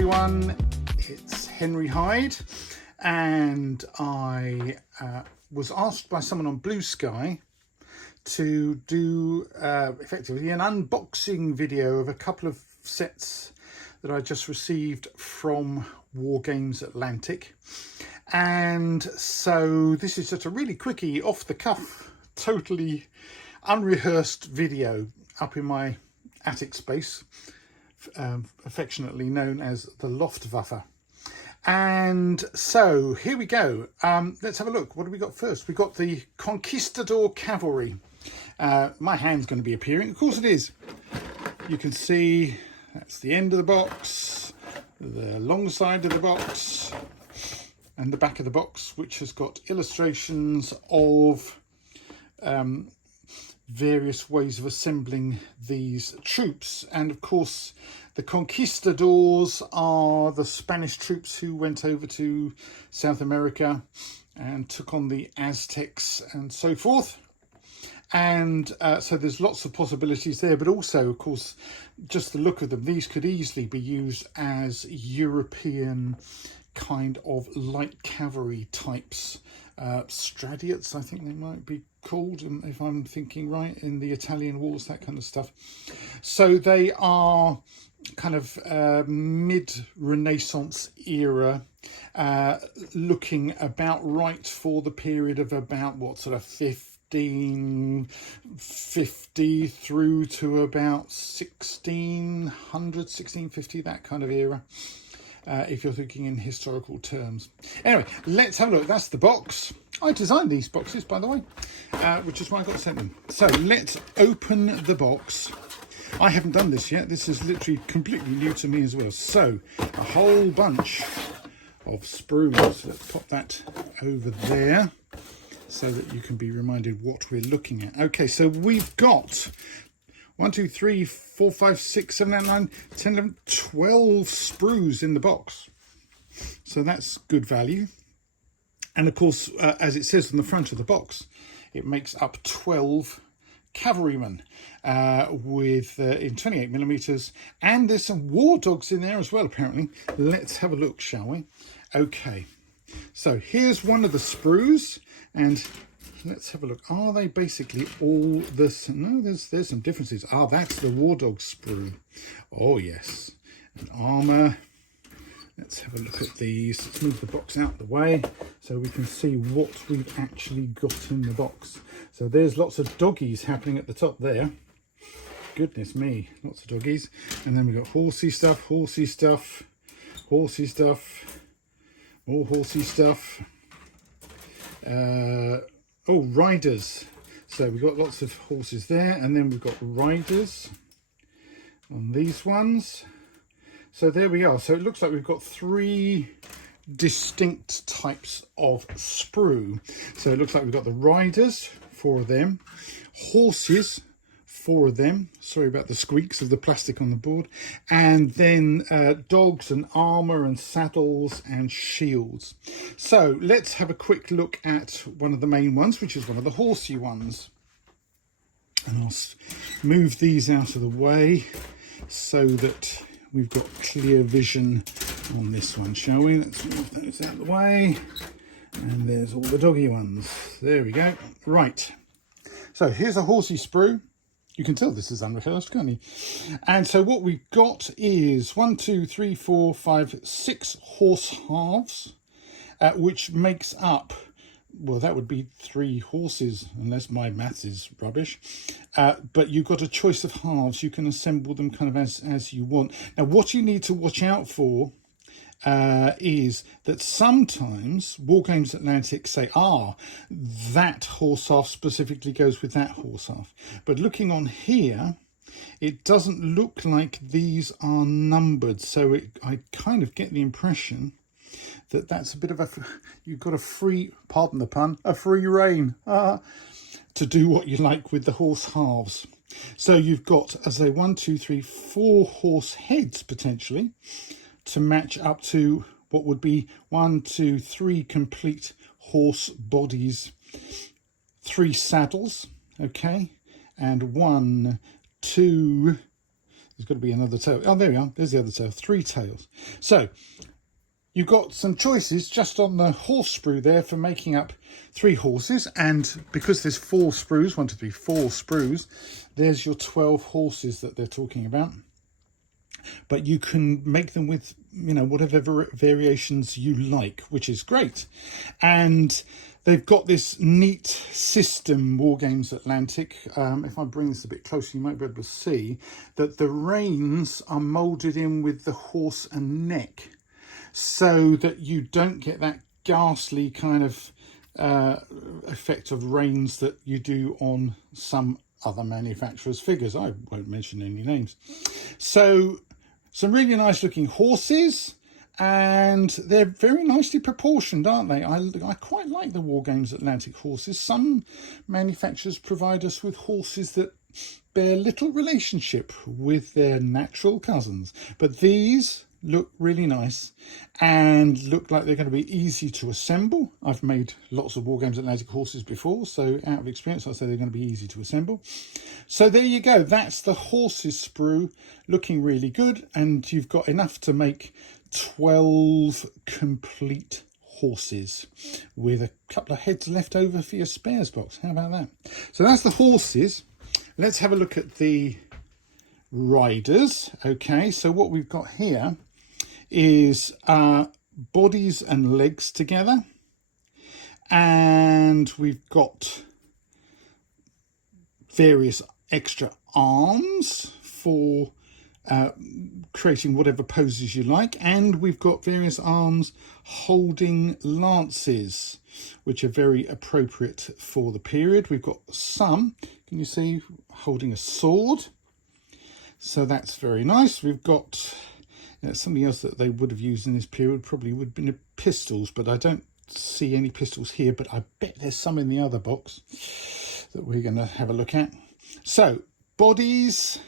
everyone, it's Henry Hyde, and I was asked by someone on Blue Sky to do effectively an unboxing video of a couple of sets that I just received from Wargames Atlantic. And so this is just a really quickie, off the cuff, totally unrehearsed video up in my attic space, affectionately known as the Luftwaffe. And so here we go. Let's have a look. What do we got first? We got the Conquistador Cavalry. My hand's going to be appearing. Of course it is. You can see that's the end of the box, the long side of the box, and the back of the box, which has got illustrations of various ways of assembling these troops. And of course the Conquistadors are the Spanish troops who went over to South America and took on the Aztecs and so forth. And so there's lots of possibilities there, but also of course just the look of them, these could easily be used as European kind of light cavalry types, Stradiots I think they might be called, if I'm thinking right, in the Italian wars, that kind of stuff. So they are kind of mid-Renaissance era, looking about right for the period of about what, sort of 1550 through to about 1650, that kind of era, if you're thinking in historical terms. Anyway, let's have a look. That's the box. I designed these boxes, by the way, which is why I got sent them. So let's open the box. I haven't done this yet. This is literally completely new to me as well. So a whole bunch of sprues. Let's pop that over there so that you can be reminded what we're looking at. Okay, so we've got 1, 2, 3, 4, 5, 6, 7, 8, 9, 10, 11, 12 sprues in the box. So that's good value. And of course, as it says on the front of the box, it makes up 12 cavalrymen with in 28mm, and there's some war dogs in there as well, apparently. Let's have a look, shall we? Okay, so here's one of the sprues, and let's have a look. Are they basically all this? No, there's some differences. Ah, that's the war dog sprue. Oh yes, and armor. Let's have a look at these. Let's move the box out the way so we can see what we've actually got in the box. So there's lots of doggies happening at the top there. Goodness me, lots of doggies. And then we've got horsey stuff, horsey stuff, horsey stuff, more horsey stuff. Oh, riders. So we've got lots of horses there, and then we've got riders on these ones. So there we are. So it looks like we've got 3 distinct types of sprue. So it looks like we've got the riders, 4 of them, horses, 4 of them, sorry about the squeaks of the plastic on the board, and then dogs and armor and saddles and shields. So let's have a quick look at one of the main ones, which is one of the horsey ones. And I'll move these out of the way so that we've got clear vision on this one, shall we? Let's move those out of the way. And there's all the doggy ones. There we go. Right. So here's a horsey sprue. You can tell this is unrehearsed, can't you? And so what we've got is 1, 2, 3, 4, 5, 6 horse halves, which makes up, well, that would be 3 horses, unless my maths is rubbish. But you've got a choice of halves. You can assemble them kind of as you want. Now, what you need to watch out for is that sometimes Wargames Atlantic say, that horse half specifically goes with that horse half. But looking on here, it doesn't look like these are numbered. So I kind of get the impression that that's a bit of you've got a free, pardon the pun, a free rein to do what you like with the horse halves. So you've got, as I say, 1, 2, 3, 4 horse heads potentially to match up to what would be 1, 2, 3 complete horse bodies, 3 saddles, okay, and 1, 2, There's got to be another tail. Oh, there we are. There's the other tail. 3 tails. So you've got some choices just on the horse sprue there for making up 3 horses. And because there's 4 sprues, 1, 2, 3, 4 sprues, there's your 12 horses that they're talking about. But you can make them with, you know, whatever variations you like, which is great. And they've got this neat system, Wargames Atlantic. If I bring this a bit closer, you might be able to see that the reins are moulded in with the horse and neck, so that you don't get that ghastly kind of effect of reins that you do on some other manufacturers' figures. I won't mention any names. So some really nice looking horses, and they're very nicely proportioned, aren't they? I quite like the Wargames Atlantic horses. Some manufacturers provide us with horses that bear little relationship with their natural cousins, but these look really nice and look like they're going to be easy to assemble. I've made lots of Wargames Atlantic horses before, so out of experience I'll say they're going to be easy to assemble. So there you go, that's the horses sprue, looking really good, and you've got enough to make 12 complete horses with a couple of heads left over for your spares box. How about that? So that's the horses. Let's have a look at the riders. Okay, so what we've got here is bodies and legs together, and we've got various extra arms for creating whatever poses you like, and we've got various arms holding lances, which are very appropriate for the period. We've got some, can you see, holding a sword, so that's very nice. We've got something else that they would have used in this period, probably would have been pistols, but I don't see any pistols here, but I bet there's some in the other box that we're going to have a look at. So bodies,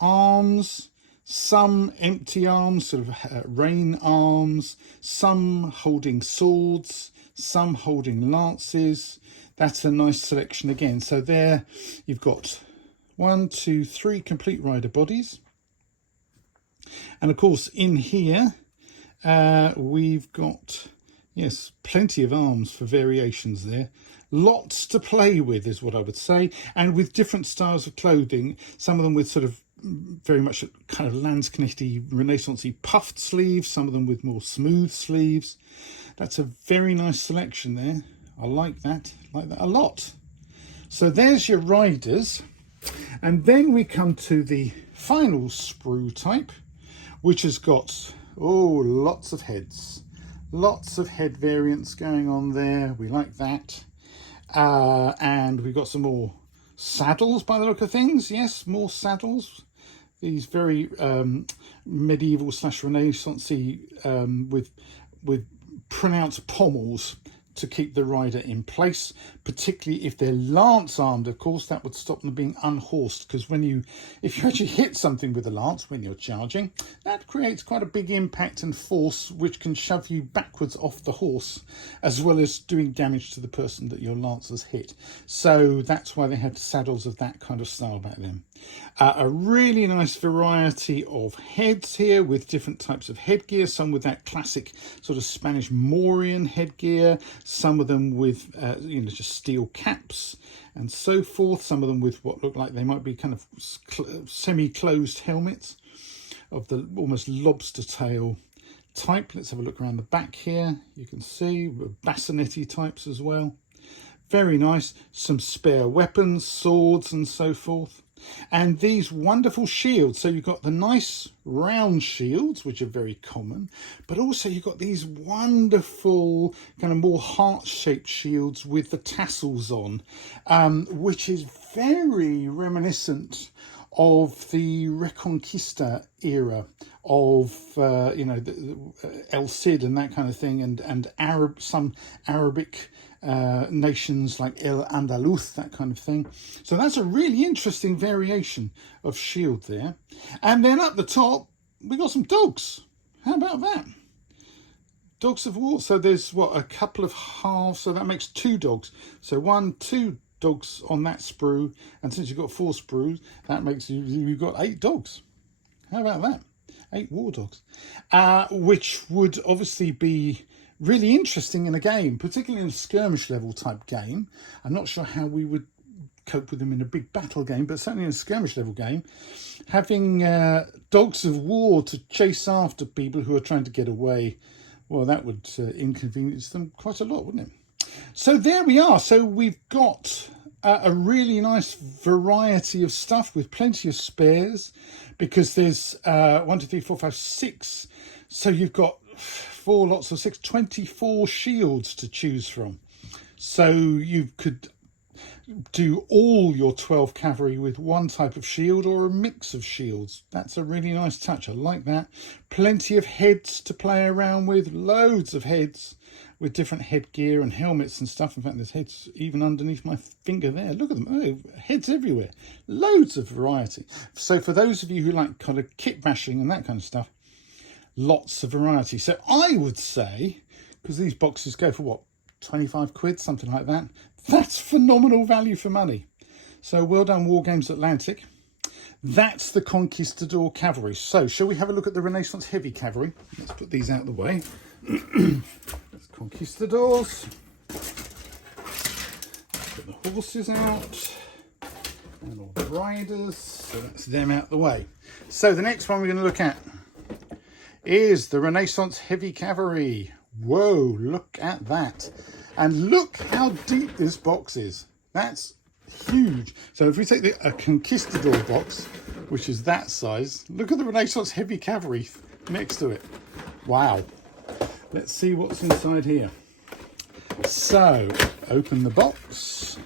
arms, some empty arms, sort of rein arms, some holding swords, some holding lances. That's a nice selection again. So there you've got 1, 2, 3 complete rider bodies. And of course in here we've got, yes, plenty of arms for variations there. Lots to play with is what I would say, and with different styles of clothing, some of them with sort of very much kind of Landsknechty, Renaissance-y puffed sleeves, some of them with more smooth sleeves. That's a very nice selection there. I like that a lot. So there's your riders, and then we come to the final sprue type, which has got, lots of heads. Lots of head variants going on there. We like that. And we've got some more saddles by the look of things. Yes, more saddles. These very medieval / Renaissance-y with pronounced pommels to keep the rider in place, particularly if they're lance armed. Of course, that would stop them being unhorsed, because if you actually hit something with a lance when you're charging, that creates quite a big impact and force, which can shove you backwards off the horse, as well as doing damage to the person that your lance has hit. So that's why they had saddles of that kind of style back then. A really nice variety of heads here with different types of headgear, some with that classic sort of Spanish Mauryan headgear, some of them with just steel caps and so forth, some of them with what look like they might be kind of semi-closed helmets of the almost lobster tail type. Let's have a look around the back here. You can see bassinet-y types as well. Very nice. Some spare weapons, swords and so forth. And these wonderful shields. So you've got the nice round shields, which are very common, but also you've got these wonderful kind of more heart-shaped shields with the tassels on, which is very reminiscent of the Reconquista era of El Cid and that kind of thing, and some Arabic nations like El Andalus, that kind of thing. So that's a really interesting variation of shield there. And then up the top we got some dogs. How about that? Dogs of war. So there's a couple of halves, so that makes 2 dogs. So 1, 2 dogs on that sprue, and since you've got 4 sprues, that makes you've got 8 dogs. How about that? 8 war dogs, which would obviously be really interesting in a game, particularly in a skirmish level type game. I'm not sure how we would cope with them in a big battle game, but certainly in a skirmish level game, having dogs of war to chase after people who are trying to get away, well, that would inconvenience them quite a lot, wouldn't it? So there we are. So we've got a really nice variety of stuff with plenty of spares, because there's 1, 2, 3, 4, 5, 6. So you've got 4 lots of 6, 24 shields to choose from. So you could do all your 12 cavalry with one type of shield or a mix of shields. That's a really nice touch. I like that. Plenty of heads to play around with, loads of heads with different headgear and helmets and stuff. In fact, there's heads even underneath my finger there. Look at them. Oh, heads everywhere. Loads of variety. So for those of you who like kind of kit bashing and that kind of stuff, lots of variety. So I would say, because these boxes go for what, 25 quid, something like that. That's phenomenal value for money. So well done, Wargames Atlantic. That's the Conquistador Cavalry. So shall we have a look at the Renaissance Heavy Cavalry? Let's put these out of the way. That's Conquistadors. Let's put the horses out. And all the riders. So that's them out of the way. So the next one we're going to look at is the Renaissance Heavy Cavalry. Whoa, look at that. And look how deep this box is. That's huge. So if we take a Conquistador box, which is that size, look at the Renaissance Heavy Cavalry next to it. Wow. Let's see what's inside here. So, open the box.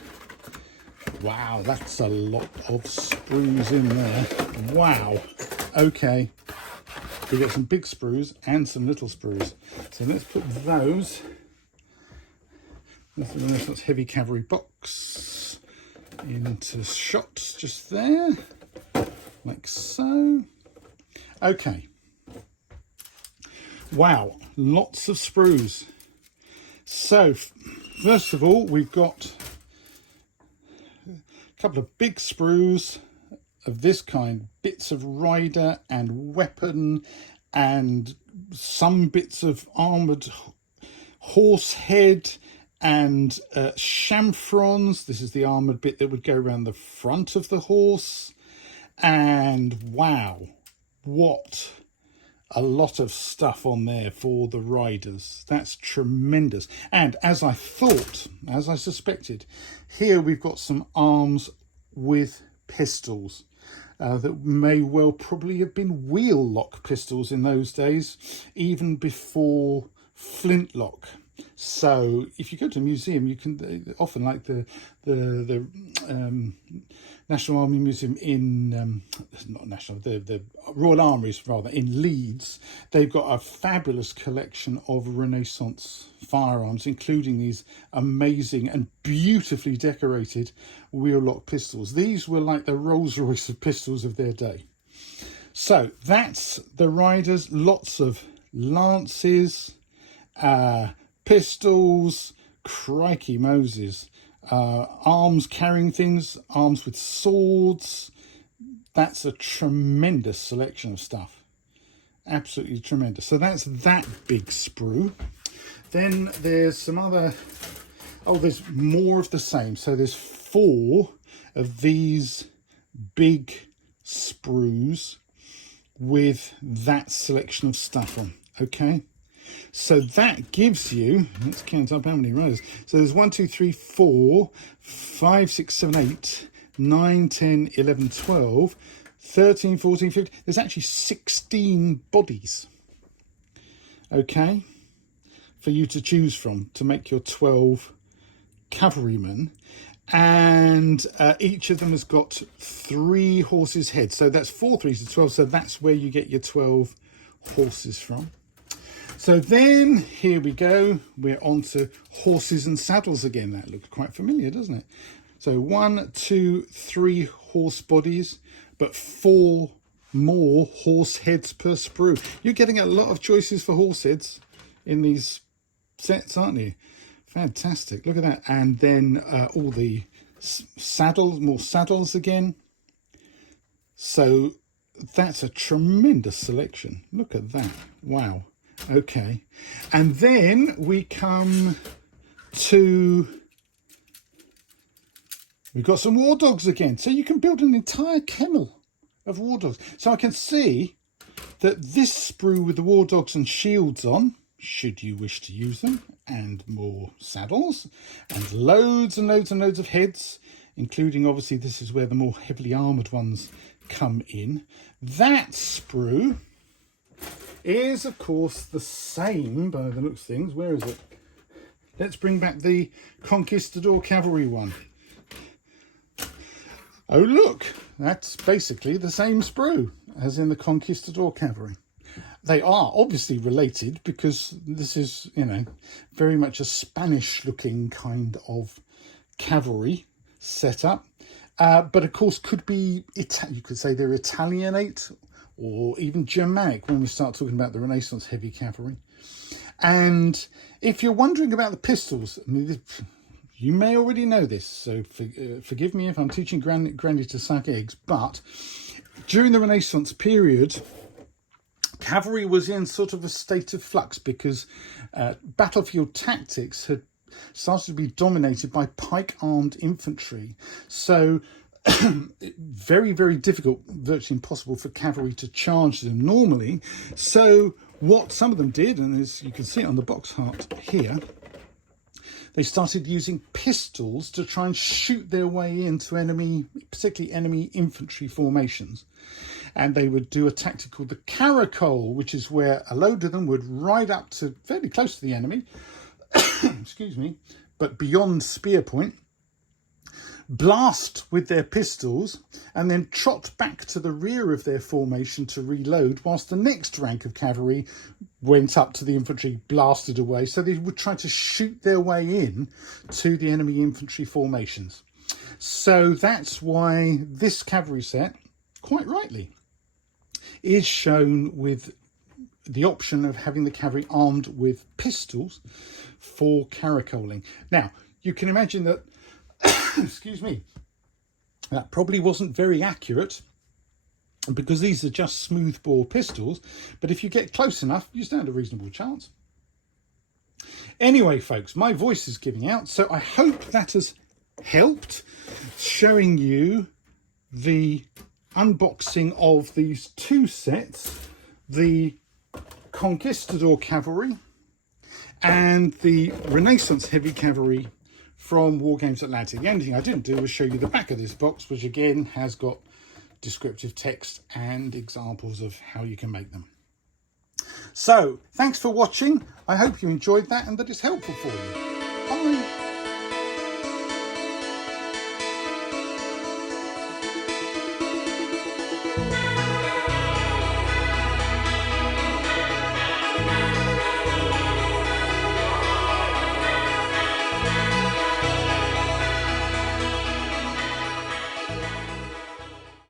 Wow, that's a lot of sprues in there. Wow. Okay. We get some big sprues and some little sprues. So let's put those. That's the Renaissance Heavy Cavalry box into shots just there, like so. Okay. Wow, lots of sprues. So first of all, we've got a couple of big sprues of this kind, bits of rider and weapon and some bits of armoured horse head and chamfrons. This is the armoured bit that would go around the front of the horse. And wow, what a lot of stuff on there for the riders. That's tremendous. And as I thought, as I suspected, here we've got some arms with pistols. That may well probably have been wheel lock pistols in those days, even before flintlock. So if you go to a museum, you can often, like the National Army Museum in not National, the Royal Armouries rather, in Leeds, they've got a fabulous collection of Renaissance firearms, including these amazing and beautifully decorated wheel lock pistols. These were like the Rolls Royce of pistols of their day. So that's the riders. Lots of lances, pistols, crikey Moses, arms carrying things, arms with swords. That's a tremendous selection of stuff. Absolutely tremendous. So that's that big sprue. Then there's some other, there's more of the same. So there's 4 of these big sprues with that selection of stuff on. Okay. So that gives you, let's count up how many riders. So there's 1, 2, 3, 4, 5, 6, 7, 8, 9, 10, 11, 12, 13, 14, 15. There's actually 16 bodies, okay, for you to choose from to make your 12 cavalrymen. And each of them has got 3 horses' heads. So that's 4 3s to 12. So that's where you get your 12 horses from. So then, here we go, we're on to horses and saddles again. That looks quite familiar, doesn't it? So 1, 2, 3 horse bodies, but 4 more horse heads per sprue. You're getting a lot of choices for horse heads in these sets, aren't you? Fantastic, look at that. And then all the saddles, more saddles again. So that's a tremendous selection. Look at that. Wow. Okay. And then we come to, we've got some war dogs again. So you can build an entire kennel of war dogs. So I can see that this sprue with the war dogs and shields on, should you wish to use them, and more saddles, and loads and loads and loads of heads, including, obviously, this is where the more heavily armoured ones come in. That sprue is, of course, the same by the looks of things. Where is it? Let's bring back the Conquistador Cavalry one. Oh, look, that's basically the same sprue as in the Conquistador Cavalry. They are obviously related because this is, you know, very much a Spanish-looking kind of cavalry setup. But of course could be, you could say they're Italianate or even Germanic when we start talking about the Renaissance heavy cavalry. And if you're wondering about the pistols, I mean, you may already know this, so forgive me if I'm teaching Granny to suck eggs, but during the Renaissance period, cavalry was in sort of a state of flux because battlefield tactics had started to be dominated by pike-armed infantry. So very, very difficult, virtually impossible for cavalry to charge them normally. So what some of them did, and as you can see on the box art here, they started using pistols to try and shoot their way into enemy, particularly enemy infantry formations. And they would do a tactic called the caracole, which is where a load of them would ride up to fairly close to the enemy, excuse me, but beyond spear point, blast with their pistols, and then trot back to the rear of their formation to reload, whilst the next rank of cavalry went up to the infantry, blasted away. So they would try to shoot their way in to the enemy infantry formations. So that's why this cavalry set, quite rightly, is shown with the option of having the cavalry armed with pistols for caracoling. Now, you can imagine that, excuse me, that probably wasn't very accurate because these are just smooth bore pistols, but if you get close enough, you stand a reasonable chance. Anyway, folks, my voice is giving out, so I hope that has helped showing you the unboxing of these two sets, the Conquistador Cavalry and the Renaissance Heavy Cavalry from Wargames Atlantic. The only thing I didn't do was show you the back of this box, which again has got descriptive text and examples of how you can make them. So, thanks for watching. I hope you enjoyed that and that it's helpful for you. Bye.